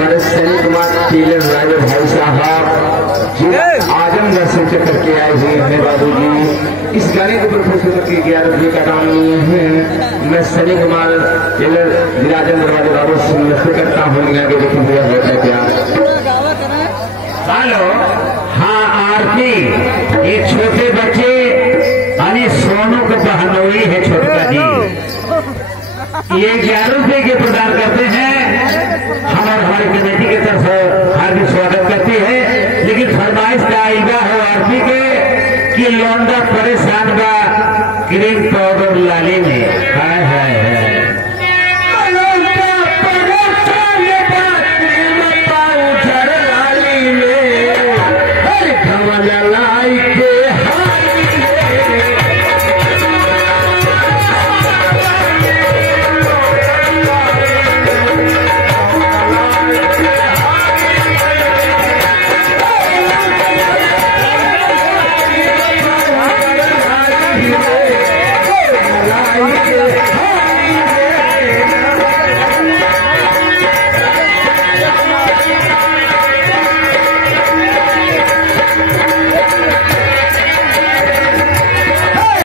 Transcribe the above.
हमारे सैनिक कुमार टेलर राजे भाई साहब आजमगढ़ से चक्कर के आए हुए हैं बाबू जी। इस गाने को प्रोफेसर की 11 रुपये का दाम है। मैं सैनिक कुमार टेलर राजेंद्र वाले बाबू से नमस्ते करता हूँ। आगे देखिए भैया बहुत है प्यार। हेलो, हाँ आरती, ये छोटे बच्चे अरे सोनू का बहनोई है छोटका जी, ये 11 रुपये के प्रदान करते हैं। हम और हमारी कमेटी की तरफ से हार्दिक स्वागत करती है। लेकिन फरमाइश का आएगा है आरती के कि लौंडा परेशान